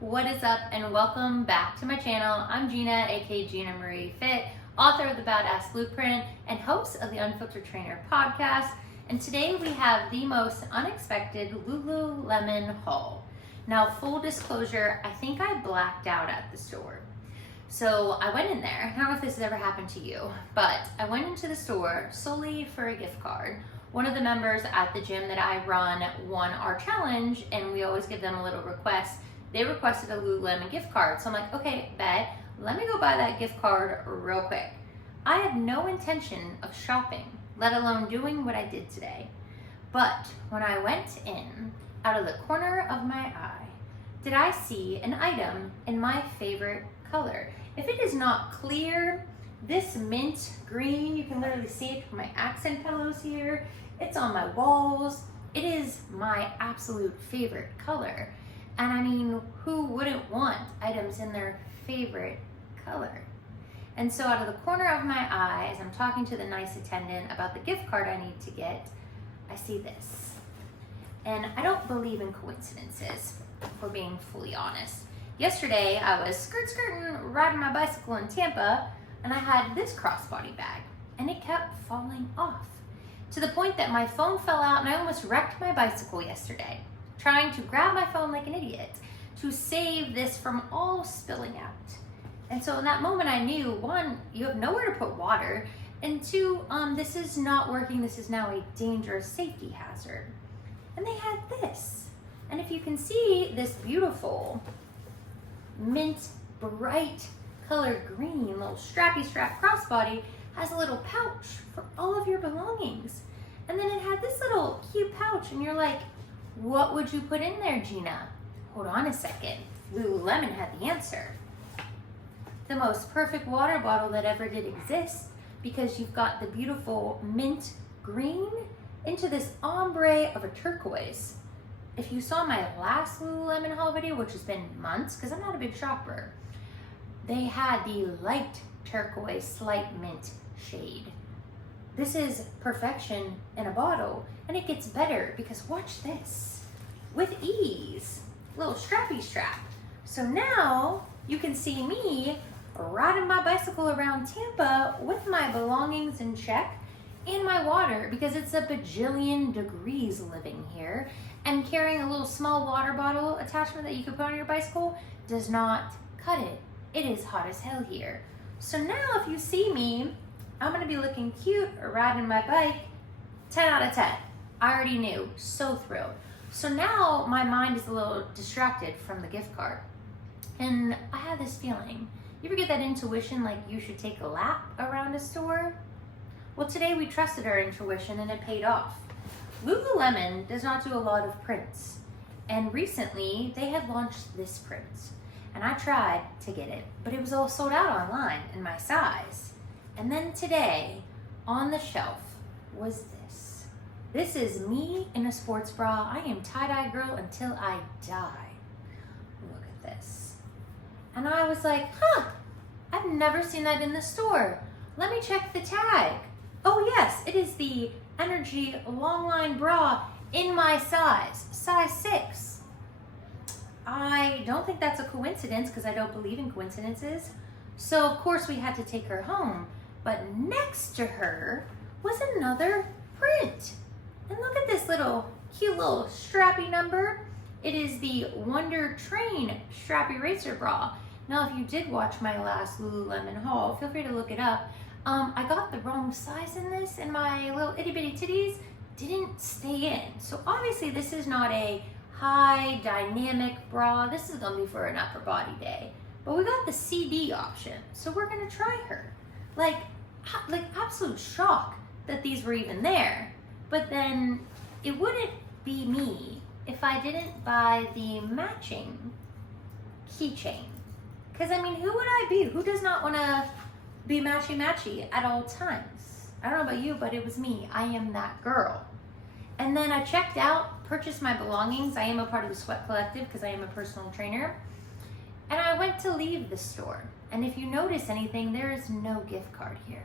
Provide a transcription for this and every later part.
What is up, and welcome back to my channel. I'm Gina, aka Gina Marie Fit, author of the Badass Blueprint and host of the Unfiltered Trainer podcast. And today we have the most unexpected Lululemon haul. Now, full disclosure, I think I blacked out at the store. So I went in there. I don't know if this has ever happened to you, but I went into the store solely for a gift card. One of the members at the gym that I run won our challenge, and we always give them a little request. They requested a Lululemon gift card. So I'm like, okay, bet, let me go buy that gift card real quick. I had no intention of shopping, let alone doing what I did today. But when I went in, out of the corner of my eye, did I see an item in my favorite color. If it is not clear, this mint green, you can literally see it from my accent pillows here. It's on my walls. It is my absolute favorite color. And I mean, who wouldn't want items in their favorite color? And so out of the corner of my eye, as I'm talking to the nice attendant about the gift card I need to get, I see this. And I don't believe in coincidences, if we're being fully honest. Yesterday, I was skirting, riding my bicycle in Tampa, and I had this crossbody bag, and it kept falling off. To the point that my phone fell out, and I almost wrecked my bicycle yesterday, trying to grab my phone like an idiot to save this from all spilling out. And so in that moment I knew, one, you have nowhere to put water, and two, this is not working. This is now a dangerous safety hazard. And they had this. And if you can see this beautiful mint bright color green little strappy strap crossbody has a little pouch for all of your belongings. And then it had this little cute pouch, and you're like, what would you put in there, Gina? Hold on a second. Lululemon had the answer. The most perfect water bottle that ever did exist, because you've got the beautiful mint green into this ombre of a turquoise. If you saw my last Lululemon haul video, which has been months, because I'm not a big shopper, they had the light turquoise, slight mint shade. This is perfection in a bottle, and it gets better because watch this. With ease, little strappy strap. So now you can see me riding my bicycle around Tampa with my belongings in check and my water, because it's a bajillion degrees living here, and carrying a little small water bottle attachment that you could put on your bicycle does not cut it. It is hot as hell here. So now if you see me, I'm gonna be looking cute riding my bike. 10 out of 10. I already knew, so thrilled. So now my mind is a little distracted from the gift card. And I have this feeling. You ever get that intuition like you should take a lap around a store? Well, today we trusted our intuition and it paid off. Lululemon does not do a lot of prints. And recently they had launched this print. And I tried to get it, but it was all sold out online in my size. And then today, on the shelf, was this. This is me in a sports bra. I am tie-dye girl until I die. Look at this. And I was like, I've never seen that in the store. Let me check the tag. Oh yes, it is the Energy long line bra in my size 6. I don't think that's a coincidence, because I don't believe in coincidences. So of course we had to take her home. But next to her was another print. And look at this little cute little strappy number. It is the Wonder Train strappy racer bra. Now, if you did watch my last Lululemon haul, feel free to look it up. I got the wrong size in this, and my little itty bitty titties didn't stay in. So obviously this is not a high dynamic bra. This is gonna be for an upper body day. But we got the CD option, so we're gonna try her. Like absolute shock that these were even there. But then it wouldn't be me if I didn't buy the matching keychain. Because I mean, who would I be? Who does not want to be matchy-matchy at all times? I don't know about you, but it was me. I am that girl. And then I checked out, purchased my belongings. I am a part of the Sweat Collective because I am a personal trainer. And I went to leave the store. And if you notice anything, there is no gift card here.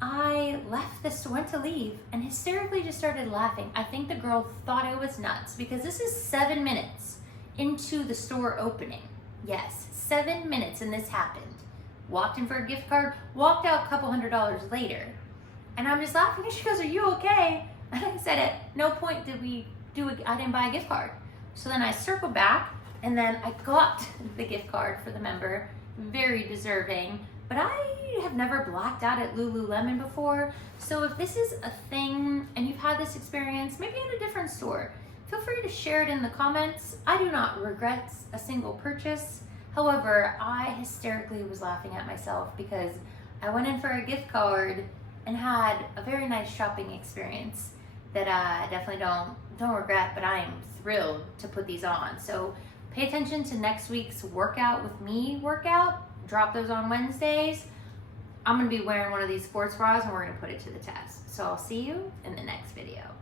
I left the store, went to leave, and hysterically just started laughing. I think the girl thought I was nuts, because this is 7 minutes into the store opening. Yes, 7 minutes and this happened. Walked in for a gift card, walked out a couple $100 later. And I'm just laughing and she goes, "Are you okay?" And I said, "At no point did we I didn't buy a gift card." So then I circled back and then I got the gift card for the member, very deserving, but I have never blacked out at Lululemon before. So if this is a thing and you've had this experience, maybe at a different store, feel free to share it in the comments. I do not regret a single purchase. However, I hysterically was laughing at myself because I went in for a gift card and had a very nice shopping experience that I definitely don't regret, but I am thrilled to put these on. So pay attention to next week's workout with me workout. Drop those on Wednesdays. I'm gonna be wearing one of these sports bras and we're gonna put it to the test. So I'll see you in the next video.